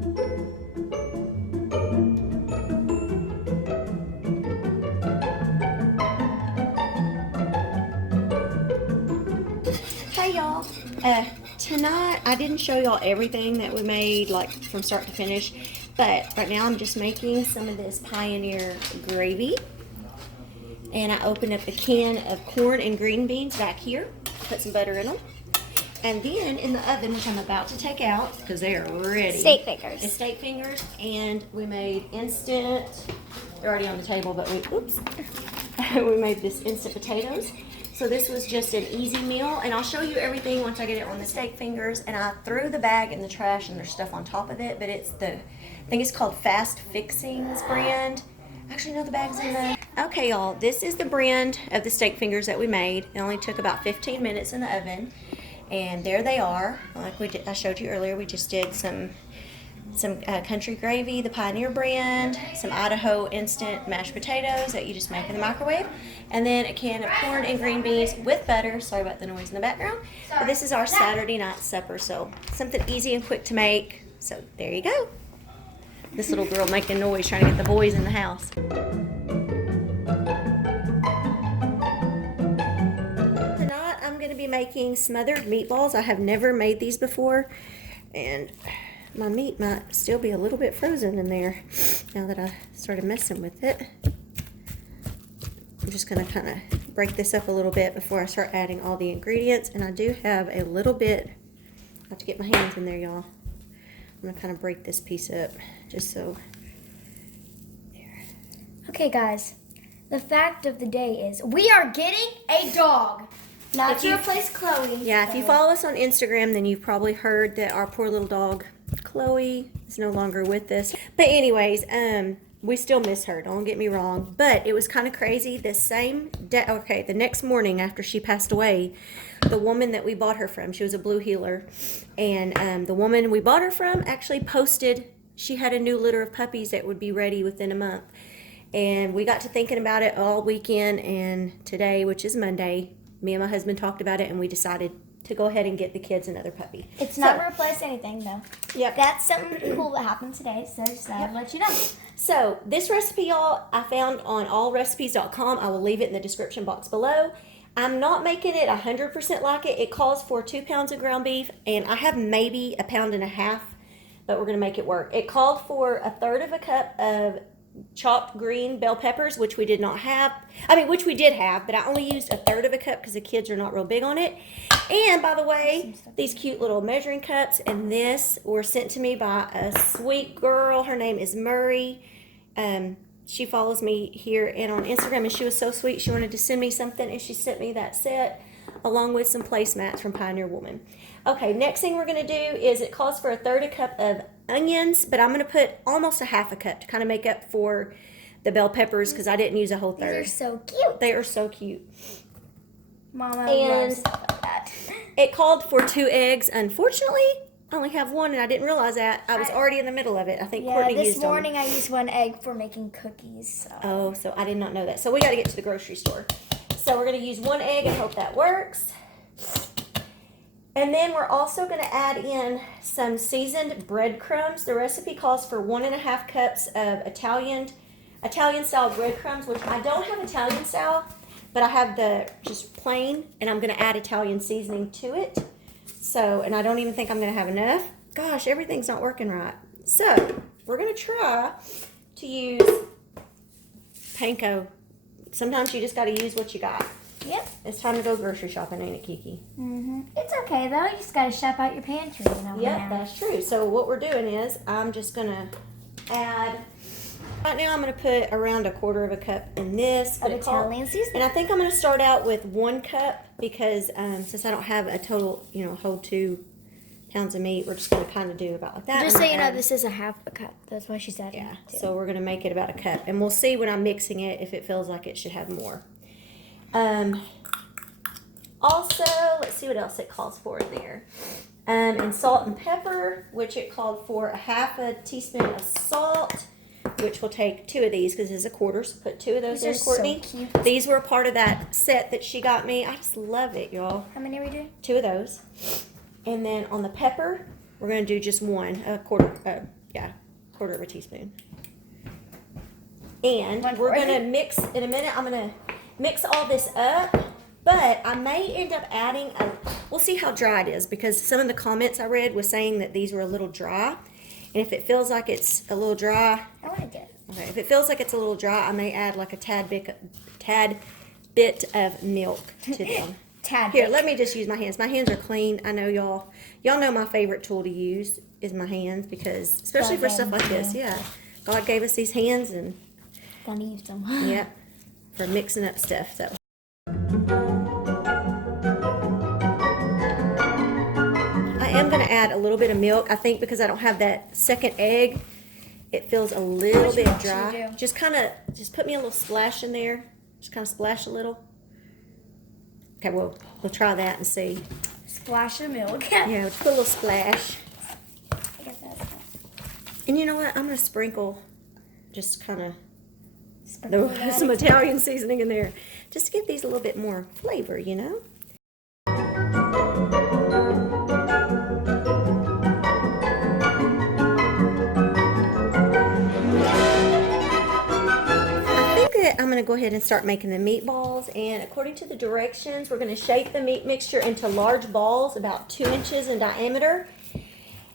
Hey y'all, tonight I didn't show y'all everything that we made like from start to finish, but right now I'm just making some of this Pioneer gravy, and I opened up a can of corn and green beans back here, put some butter in them, and then in the oven, which I'm about to take out because they are ready. Steak fingers. It's steak fingers, and we made instant, they're already on the table, but we made this instant potatoes. So this was just an easy meal, and I'll show you everything once I get it on the steak fingers. And I threw the bag in the trash, and there's stuff on top of it, but it's I think it's called Fast Fixings brand. Actually, no, the bag's in the... Okay, y'all, this is the brand of the steak fingers that we made. It only took about 15 minutes in the oven, and there they are. Like I showed you earlier, we just did some country gravy, the Pioneer brand, some Idaho instant mashed potatoes that you just make in the microwave, and then a can of corn and green beans with butter. Sorry about the noise in the background. But this is our Saturday night supper, so something easy and quick to make. So there you go. This little girl making noise trying to get the boys in the house. Tonight I'm going to be making smothered meatballs. I have never made these before, and my meat might still be a little bit frozen in there now that I started messing with it. I'm just going to kind of break this up a little bit before I start adding all the ingredients. And I do have a little bit, I have to get my hands in there, y'all. I'm going to kind of break this piece up just so. There. Okay, guys, the fact of the day is we are getting a dog. Not to replace Chloe. Yeah, if you follow us on Instagram, then you've probably heard that our poor little dog Chloe is no longer with us. But anyways, we still miss her, don't get me wrong. But it was kind of crazy. The same day, okay, the next morning after she passed away, the woman that we bought her from, she was a blue heeler, and the woman we bought her from actually posted she had a new litter of puppies that would be ready within a month. And we got to thinking about it all weekend, and today, which is Monday, me and my husband talked about it, and we decided to go ahead and get the kids another puppy. It's not to replace anything, though. Yep. That's something cool that happened today, so just thought I'd let you know. So this recipe, y'all, I found on allrecipes.com. I will leave it in the description box below. I'm not making it 100% like it. It calls for 2 pounds of ground beef, and I have maybe 1.5 pounds, but we're going to make it work. It called for 1/3 cup of chopped green bell peppers, which we did not have. Which we did have, but I only used 1/3 cup because the kids are not real big on it. And by the way, these cute little measuring cups and this were sent to me by a sweet girl. Her name is Murray. She follows me here and on Instagram, and she was so sweet. She wanted to send me something, and she sent me that set along with some placemats from Pioneer Woman. Okay, next thing we're going to do is it calls for 1/3 cup of onions, but I'm going to put almost 1/2 cup to kind of make up for the bell peppers because I didn't use a whole third. These are so cute. They are so cute. Mama and loves stuff like that. It called for 2 eggs. Unfortunately, I only have 1, and I didn't realize that. I was already in the middle of it. I think Courtney used them. This morning I used 1 egg for making cookies. So. Oh, so I did not know that. So we got to get to the grocery store. So we're going to use 1 egg and hope that works. And then we're also going to add in some seasoned breadcrumbs. The recipe calls for 1.5 cups of Italian style breadcrumbs, which I don't have Italian style, but I have the just plain, and I'm going to add Italian seasoning to it. So, and I don't even think I'm going to have enough. Gosh, everything's not working right. So, we're going to try to use panko. Sometimes you just got to use what you got. Yep. It's time to go grocery shopping, ain't it, Kiki? Mm-hmm. It's okay, though. You just got to shop out your pantry. Yep, that's true. So, what we're doing is I'm just going to add... Right now, I'm going to put around 1/4 cup in this. Of Italian seasoning. And I think I'm going to start out with 1 cup because since I don't have a total, whole 2 pounds of meat, we're just going to kind of do about like that. Just so you know, this is 1/2 cup. That's why she's adding it. Yeah, so we're going to make it about 1 cup. And we'll see when I'm mixing it if it feels like it should have more. Also, let's see what else it calls for in there. And salt and pepper, which it called for 1/2 teaspoon of salt, which will take 2 of these because it's 1/4. So put 2 of those in, Courtney. So cute. These were a part of that set that she got me. I just love it, y'all. How many are we doing? 2 of those. And then on the pepper, we're going to do just 1, Yeah, quarter of a teaspoon. And 1/4. we're gonna mix, in a minute, I'm gonna mix all this up, but I may end up adding we'll see how dry it is, because some of the comments I read was saying that these were a little dry. And if it feels like it's a little dry, I like it. okay, if it feels like it's a little dry, I may add like a tad bit of milk to them. Here, let me just use my hands. My hands are clean. I know y'all know my favorite tool to use is my hands, because especially for stuff like this, yeah. God gave us these hands, and Gonna use them. yeah, for mixing up stuff. So I am gonna add a little bit of milk. I think because I don't have that second egg, it feels a little bit dry. Just put me a little splash in there. Just kind of splash a little. Okay, we'll try that and see. Splash of milk. Yeah, just put a little splash. I guess that's fine. And you know what? I'm gonna sprinkle, just kind of Sprinkle some Italian seasoning in there, just to give these a little bit more flavor, you know. I'm going to go ahead and start making the meatballs, and according to the directions, we're going to shape the meat mixture into large balls about 2 inches in diameter.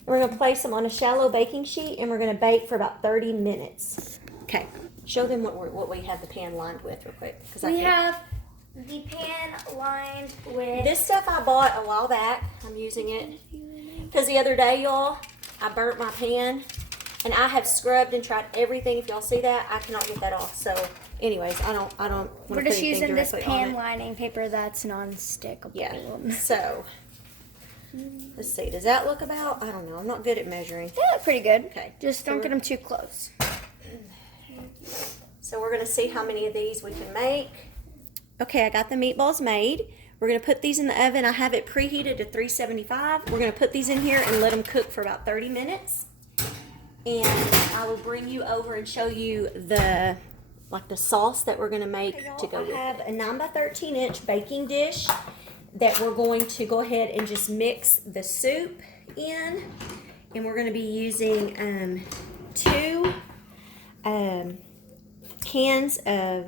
We're going to place them on a shallow baking sheet, and we're going to bake for about 30 minutes. Okay, show them what we have the pan lined with real quick. We have the pan lined with... This stuff I bought a while back. I'm using it because the other day, y'all, I burnt my pan, and I have scrubbed and tried everything. If y'all see that, I cannot get that off. So anyways, I don't want to We're just using this pan lining paper that's non-stickable. Yeah. So let's see. Does that look about? I don't know. I'm not good at measuring. They look pretty good. Okay. Just don't get them too close. So we're gonna see how many of these we can make. Okay, I got the meatballs made. We're gonna put these in the oven. I have it preheated to 375. We're gonna put these in here and let them cook for about 30 minutes. And I will bring you over and show you the sauce that we're gonna make to go with it. I have a 9 by 13 inch baking dish that we're going to go ahead and just mix the soup in. And we're gonna be using 2 cans of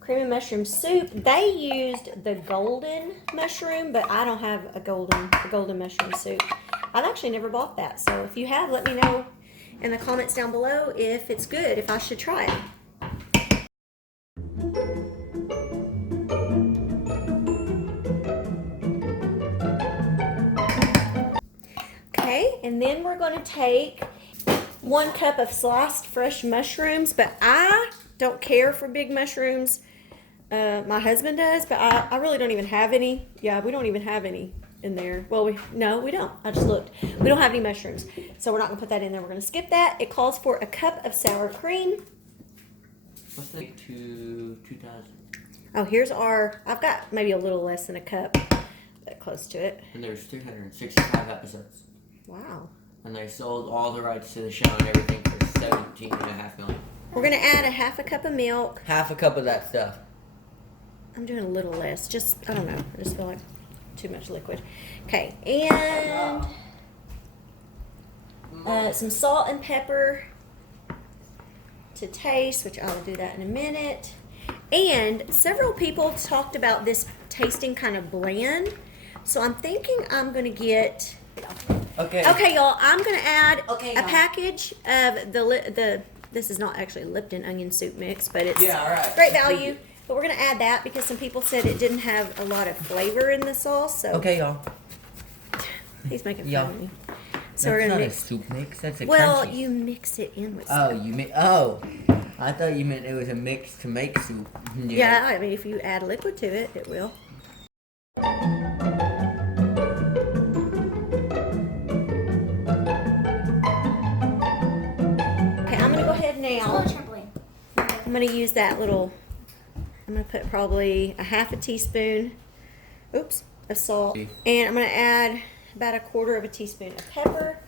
cream and mushroom soup. They used the golden mushroom, but I don't have a golden mushroom soup. I've actually never bought that, so if you have, let me know in the comments down below if it's good, if I should try it. Okay, and then we're going to take 1 cup of sliced fresh mushrooms, but I don't care for big mushrooms. My husband does, but I really don't even have any. Yeah, we don't even have any in there. Well, we don't. I just looked. We don't have any mushrooms, so we're not gonna put that in there. We're gonna skip that. It calls for a cup of sour cream. What's the 2,000? Oh, here's our. I've got maybe a little less than a cup, but close to it. And there's 365 episodes. Wow. And they sold all the rights to the show and everything for $17.5 million. We're gonna add a 1/2 cup of milk. Half a cup of that stuff. I'm doing a little less. Just I don't know. I just feel like too much liquid. Okay, and some salt and pepper to taste, which I'll do that in a minute. And several people talked about this tasting kind of bland, so I'm thinking I'm gonna get. Okay, y'all. I'm gonna add a package of the. This is not actually Lipton onion soup mix, but it's great value. But we're gonna add that because some people said it didn't have a lot of flavor in the sauce. So okay, y'all. He's making fun of me. So That's we're gonna not mix. a soup mix. That's a Well, crunchy. you mix it in with. Oh, Soup. I thought you meant it was a mix to make soup. Yeah, I mean, if you add liquid to it, it will. Okay, I'm gonna go ahead now. I'm gonna use that little. I'm gonna put probably a 1/2 teaspoon. Oops, of salt, and I'm gonna add about 1/4 teaspoon of pepper.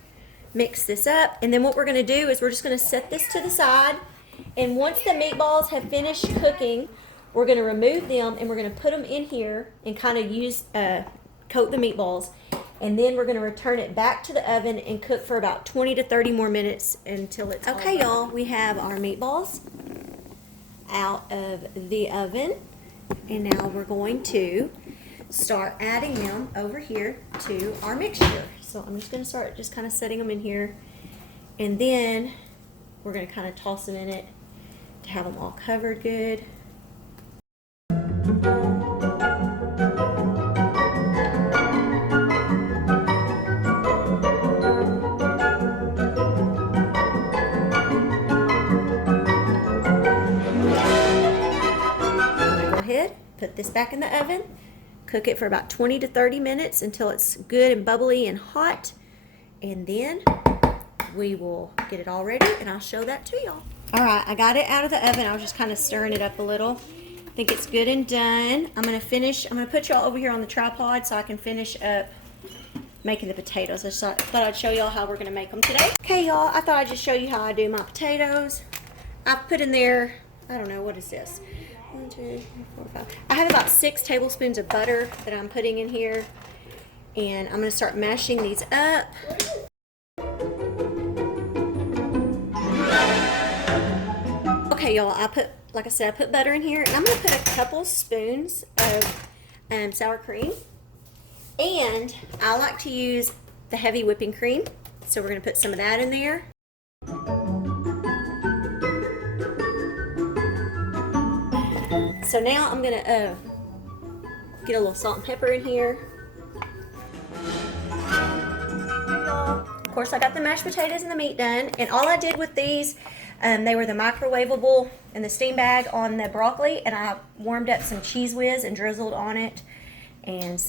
Mix this up, and then what we're gonna do is we're just gonna set this to the side. And once the meatballs have finished cooking, we're gonna remove them and we're gonna put them in here and kind of use coat the meatballs. And then we're going to return it back to the oven and cook for about 20 to 30 more minutes until it's okay, y'all. We have our meatballs out of the oven. And now we're going to start adding them over here to our mixture. So I'm just going to start just kind of setting them in here. And then we're going to kind of toss them in it to have them all covered good. Put this back in the oven, cook it for about 20 to 30 minutes until it's good and bubbly and hot, and then we will get it all ready and I'll show that to y'all. All right, I got it out of the oven. I was just kind of stirring it up a little. I think it's good and done. I'm gonna put y'all over here on the tripod so I can finish up making the potatoes. I thought I'd show y'all how we're gonna make them today. Okay, y'all, I thought I'd just show you how I do my potatoes. I've put in there, I don't know, what is this? 1, 2, 3, 4, 5. I have about 6 tablespoons of butter that I'm putting in here, and I'm going to start mashing these up. Okay, y'all, like I said, I put butter in here, and I'm going to put a couple spoons of sour cream, and I like to use the heavy whipping cream, so we're going to put some of that in there. So now I'm gonna get a little salt and pepper in here. Of course, I got the mashed potatoes and the meat done, and all I did with these, they were the microwavable in the steam bag on the broccoli, and I warmed up some Cheese Whiz and drizzled on it. And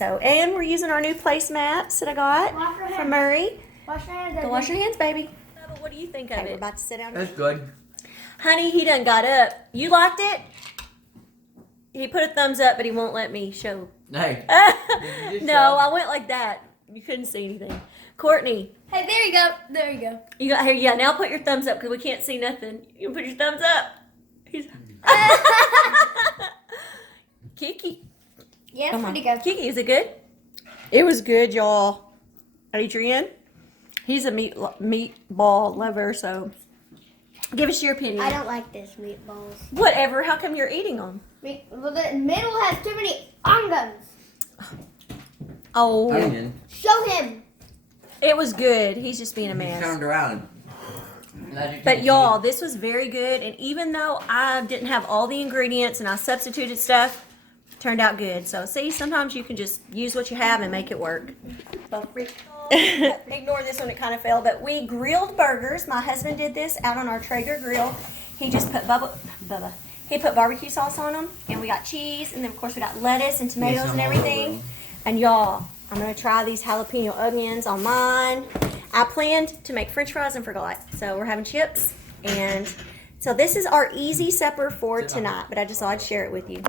we're using our new placemats that I got from Murray. Wash your hands. Go wash your hands, baby. What do you think of it? We're about to sit down. That's good. Honey, he done got up. You liked it? He put a thumbs up, but he won't let me show. Hey. No, I went like that. You couldn't see anything. Courtney. Hey, there you go. There you go. You got here. Yeah, now put your thumbs up because we can't see nothing. You put your thumbs up. Kiki. Yeah, it's pretty good. Kiki, is it good? It was good, y'all. Adrian, he's a meatball lover, so give us your opinion. I don't like this meatballs. Whatever. How come you're eating them? Well, the middle has too many onions. Oh. Onion. Show him. It was good. He's just being a man. Turned around. But y'all, this was very good, and even though I didn't have all the ingredients and I substituted stuff, it turned out good. So see, sometimes you can just use what you have and make it work. Ignore this one, it kind of fell, but we grilled burgers. My husband did this out on our Traeger grill. He just put he put barbecue sauce on them, and we got cheese, and then of course we got lettuce and tomatoes and everything. And y'all, I'm gonna try these jalapeno onions on mine. I planned to make French fries and forgot, so we're having chips. And so this is our easy supper for tonight, but I just thought I'd share it with you.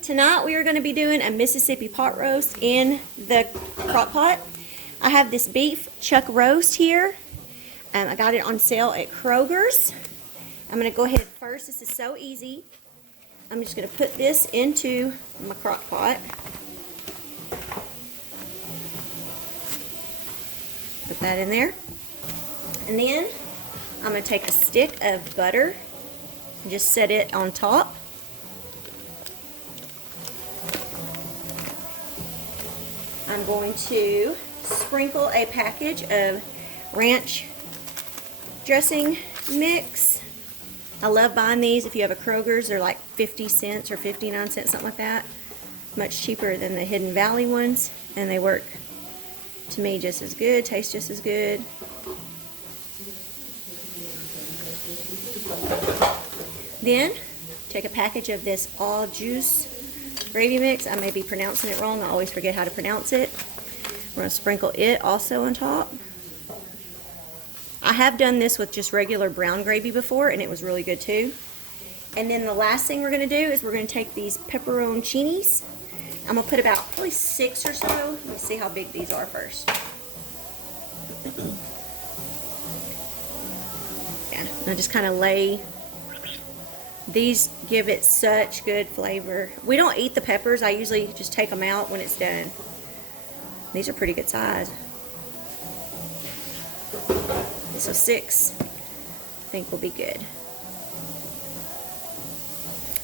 Tonight we are going to be doing a Mississippi pot roast in the crock pot. I have this beef chuck roast here. I got it on sale at Kroger's. I'm going to go ahead first. This is so easy. I'm just going to put this into my crock pot. Put that in there. And then I'm going to take a stick of butter and just set it on top. I'm going to sprinkle a package of ranch dressing mix. I love buying these. If you have a Kroger's, they're like 50 cents or 59 cents, something like that. Much cheaper than the Hidden Valley ones, and they work to me just as good, taste just as good. Then take a package of this all juice gravy mix. I may be pronouncing it wrong. I always forget how to pronounce it. We're going to sprinkle it also on top. I have done this with just regular brown gravy before, and it was really good too. And then the last thing we're going to do is we're going to take these pepperoncinis. I'm going to put about probably 6 or so. Let me see how big these are first. Yeah, and I just kind of lay These give it such good flavor. We don't eat the peppers. I usually just take them out when it's done. These are pretty good size. So 6, I think will be good.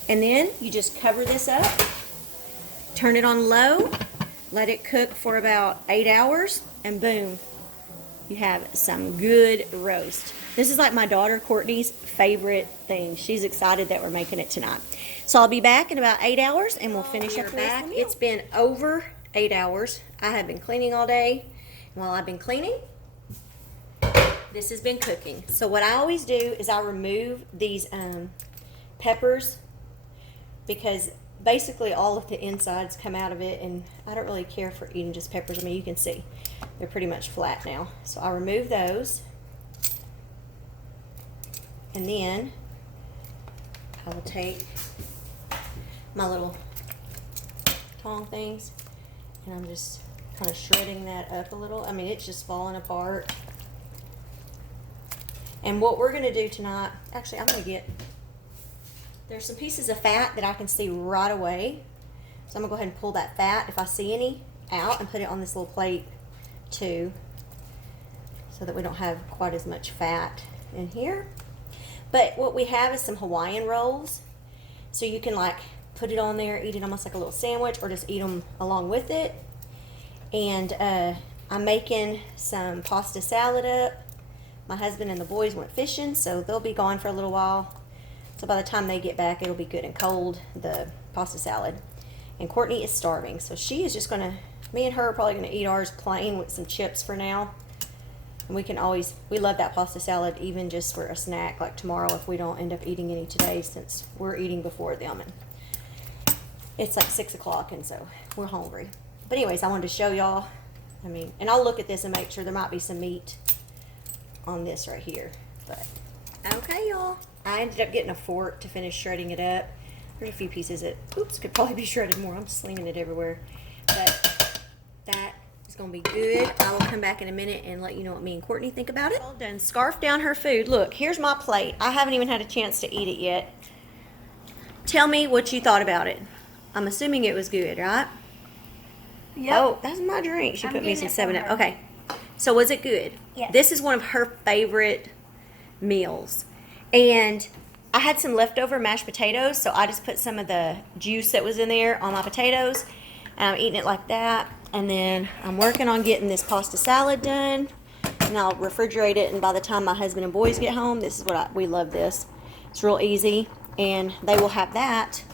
And then you just cover this up, turn it on low, let it cook for about 8 hours, and boom, you have some good roast. This is like my daughter Courtney's favorite thing. She's excited that we're making it tonight. So I'll be back in about 8 hours and we'll finish up the rest of the meal. It's been over 8 hours. I have been cleaning all day. And while I've been cleaning, this has been cooking. So what I always do is I remove these peppers, because basically all of the insides come out of it, and I don't really care for eating just peppers. I mean, you can see they're pretty much flat now. So I remove those, and then I will take my little tong things, and I'm just kind of shredding that up a little. I mean, it's just falling apart. And what we're gonna do tonight, actually I'm gonna get, there's some pieces of fat that I can see right away. So I'm gonna go ahead and pull that fat, if I see any, out and put it on this little plate too, so that we don't have quite as much fat in here. But what we have is some Hawaiian rolls. So you can like put it on there, eat it almost like a little sandwich, or just eat them along with it. And I'm making some pasta salad up. My husband and the boys went fishing, so they'll be gone for a little while. So by the time they get back, it'll be good and cold, the pasta salad. And Courtney is starving, so she is just gonna, me and her are probably gonna eat ours plain with some chips for now. And we can always, we love that pasta salad even just for a snack, like tomorrow if we don't end up eating any today, since we're eating before them. And it's like 6 o'clock, and so we're hungry. But anyways, I wanted to show y'all, I mean, and I'll look at this and make sure there might be some meat on this right here. But okay, y'all, I ended up getting a fork to finish shredding it up. There's a few pieces that, oops, could probably be shredded more. I'm slinging it everywhere. But that is gonna be good. I will come back in a minute and let you know what me and Courtney think about it. All done, scarfed down her food. Look, here's my plate. I haven't even had a chance to eat it yet. Tell me what you thought about it. I'm assuming it was good, right? Yep. Oh, that's my drink. She put me some 7-Up. Okay. So was it good? Yes. This is one of her favorite meals. And I had some leftover mashed potatoes, so I just put some of the juice that was in there on my potatoes. And I'm eating it like that. And then I'm working on getting this pasta salad done. And I'll refrigerate it, and by the time my husband and boys get home, this is what we love this. It's real easy. And they will have that.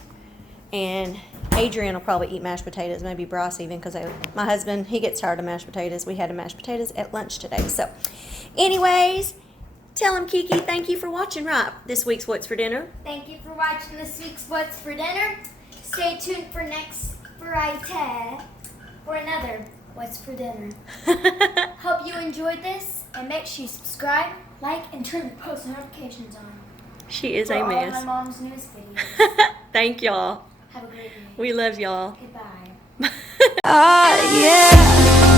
And Adrian will probably eat mashed potatoes, maybe Bryce even, because my husband, he gets tired of mashed potatoes. We had mashed potatoes at lunch today. So anyways, tell him, Kiki, thank you for watching, right, this week's What's for Dinner. Thank you for watching this week's What's for Dinner. Stay tuned for next Friday for another What's for Dinner. Hope you enjoyed this, and make sure you subscribe, like, and turn the post notifications on. She is for a all mess. my mom's newest videos. Thank y'all. Have a great day. We love y'all. Goodbye. Yeah,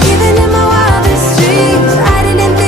even in my wildest dreams, hiding in